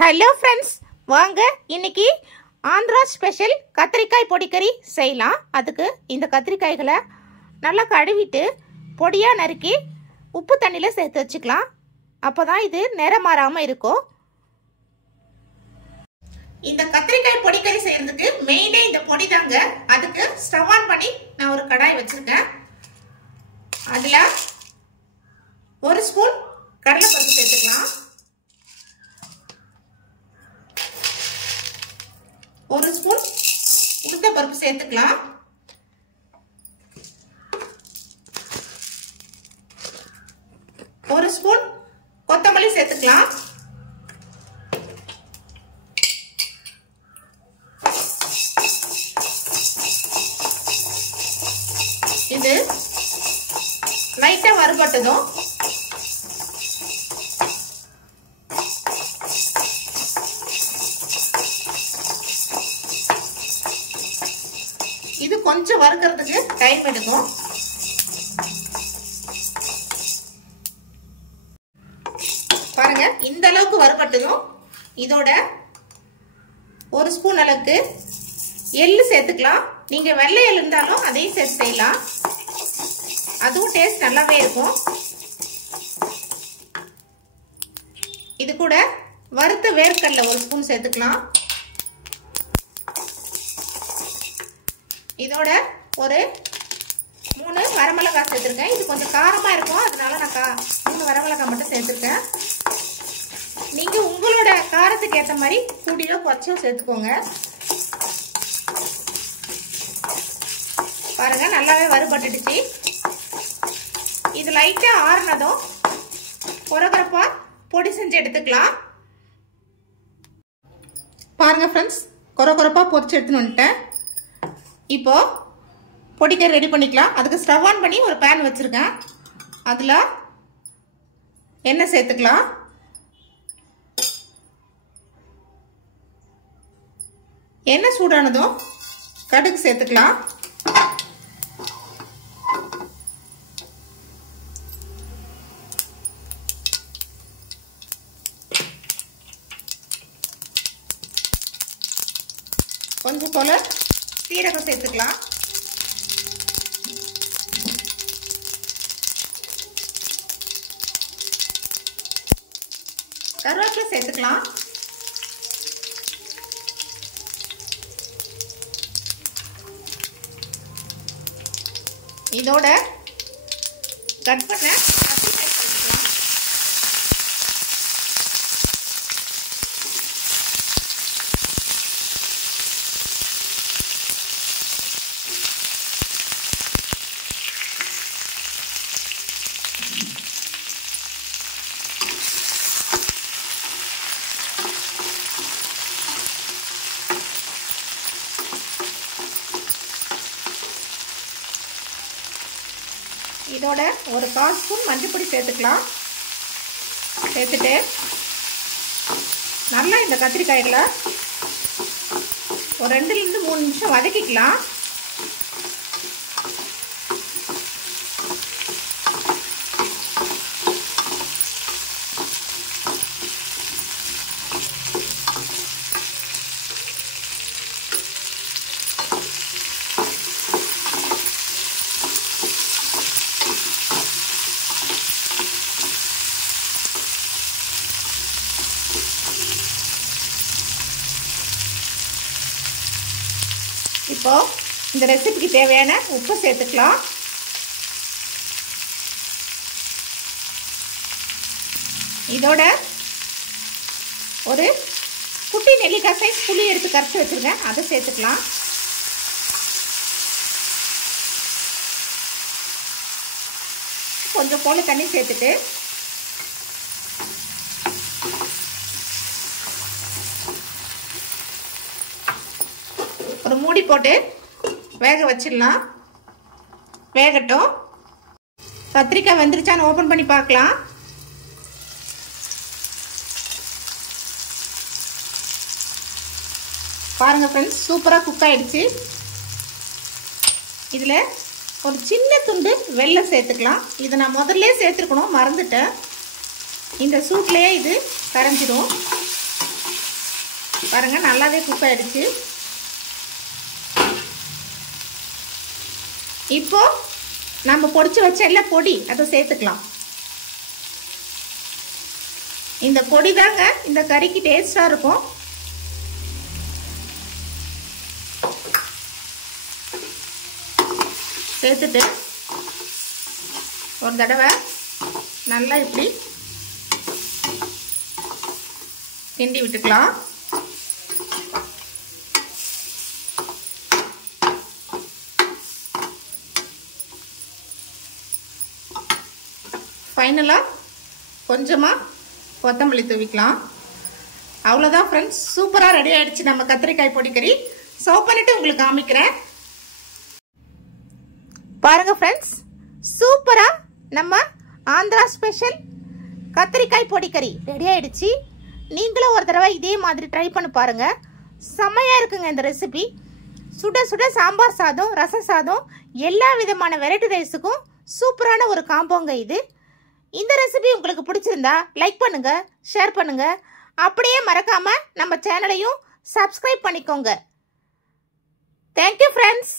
Hello friends, வாங்க இன்னைக்கு Andhra special கத்திரிக்காய் பொடிக்கறி செய்யலாம். அதுக்கு இந்த கத்திரிக்காய்களை நல்லா கழுவிட்டு பொடியாக நறுக்கி உப்பு தண்ணியில் சேர்த்து வச்சுக்கலாம். அப்போ தான் இது நிறம் மாறாமல் இருக்கும். இந்த கத்திரிக்காய் பொடிக்கறி செய்யறதுக்கு மெயினே இந்த பொடி தாங்க. அதுக்கு ஸ்டவ் ஆன் பண்ணி நான் ஒரு கடாய் வச்சிருக்கேன். அதில் ஒரு ஸ்பூன் கடலைப்பருப்பு சேர்த்துக்கலாம், ஒரு ஸ்பூன் உளுந்த பருப்பு சேர்த்துக்கலாம், ஒரு ஸ்பூன் கொத்தமல்லி சேர்த்துக்கலாம், இது லைட்டா வறுபட்டதும் இது கொஞ்சம் வறுக்கிறதுக்கு டைம் எடுக்கும். பாருங்க, இந்த அளவுக்கு வறுபட்டதும் இதோட ஒரு ஸ்பூன் அளவுக்கு எள்ளு சேர்த்துக்கலாம். நீங்க வெள்ளை எள்ளு இருந்தாலும் அதையும் சேர்த்து செய்யலாம், அதுவும் டேஸ்ட் நல்லாவே இருக்கும். இது கூட வறுத்த வேர்க்கடலை ஒரு ஸ்பூன் சேர்த்துக்கலாம். இதோட ஒரு 3 வரமிளகாய் சேர்த்துருக்கேன். இது கொஞ்சம் காரமாக இருக்கும், அதனால நான் 3 வரமிளகாய் மட்டும் சேர்த்துருக்கேன். நீங்கள் உங்களோட காரத்துக்கு ஏற்ற மாதிரி கூடியோ குறைச்சோ சேர்த்துக்கோங்க. பாருங்க, நல்லாவே வறுபட்டுடுச்சு. இது லைட்டாக ஆறுனதும் கொரகொரப்பா பொடி செஞ்சு எடுத்துக்கலாம். பாருங்க ஃப்ரெண்ட்ஸ், கொரகொரப்பா பொரிச்சு எடுத்துன்னு வந்துட்டேன். இப்போ பொடிக்கறி ரெடி பண்ணிக்கலாம். அதுக்கு ஸ்டவ் ஆன் பண்ணி ஒரு பேன் வச்சிருக்கேன். அதில் எண்ணெய் சேர்த்துக்கலாம். எண்ணெய் சூடானதும் கடுகு சேர்த்துக்கலாம். கொஞ்சம் போல சீரகம் சேர்த்துக்கலாம். கருவேப்பிலை சேர்த்துக்கலாம். இதோட கட் பண்ண கத்திரிக்காய் சேர்த்துக்கலாம். இதோட ஒரு 1/4 ஸ்பூன் மஞ்சள் சேர்த்துக்கலாம். சேர்த்துட்டு நல்லா இந்த கத்திரிக்காய்களை ஒரு 2 to 3 நிமிஷம் வதக்கிக்கலாம். இப்போ இந்த ரெசிபிக்கு தேவையான உப்பு சேர்த்துக்கலாம். இதோட ஒரு குட்டி நெல்லிக்காய் சைஸ் புளி எடுத்து கரைச்சி வச்சிருக்கேன், அதை சேர்த்துக்கலாம். கொஞ்சம் போல தண்ணி சேர்த்துட்டு ஒரு மூடி போட்டு வேக வச்சிடலாம். வேகட்டும். கத்திரிக்காய் வெந்துருச்சான்னு ஓப்பன் பண்ணி பார்க்கலாம். பாருங்க ஃப்ரெண்ட்ஸ், சூப்பராக குக் ஆயிடுச்சு. இதில் ஒரு சின்ன துண்டு வெல்லம் சேர்த்துக்கலாம். இதை நான் முதல்ல சேர்த்துருக்கணும், மறந்துட்டேன். இந்த சூட்லேயே இது கரைஞ்சிடும். பாருங்க நல்லாவே குக் ஆயிடுச்சு. இப்போ நம்ம பொடிச்சு வச்ச எல்லா பொடி அதை சேர்த்துக்கலாம். இந்த பொடி தாங்க இந்த கறிக்கு டேஸ்டா இருக்கும். சேர்த்துட்டு ஒரு தடவை நல்லா இப்படி கிண்டி விட்டுக்கலாம். ஃபைனலாக கொஞ்சமாக கொத்தமல்லி தூவிக்கலாம். அவ்வளோதான் ஃப்ரெண்ட்ஸ், சூப்பராக ரெடி ஆகிடுச்சு நம்ம கத்திரிக்காய் பொடிக்கறி. சர்வ் பண்ணிவிட்டு உங்களுக்கு காமிக்கிறேன். பாருங்க ஃப்ரெண்ட்ஸ், சூப்பராக நம்ம ஆந்திரா ஸ்பெஷல் கத்திரிக்காய் பொடிக்கறி ரெடி ஆகிடுச்சு. நீங்களும் ஒரு தடவை இதே மாதிரி ட்ரை பண்ணி பாருங்கள். செம்மையாக இருக்குங்க இந்த ரெசிபி. சுட சுட சாம்பார் சாதம், ரசம் சாதம், எல்லா விதமான வெரைட்டி ரைஸுக்கும் சூப்பரான ஒரு காம்போங்க இது. இந்த ரெசிபி உங்களுக்கு பிடிச்சிருந்தா லைக் பண்ணுங்க, ஷேர் பண்ணுங்க. அப்படியே மறக்காம நம்ம சேனலையும் சப்ஸ்கிரைப் பண்ணிக்கோங்க. Thank you friends.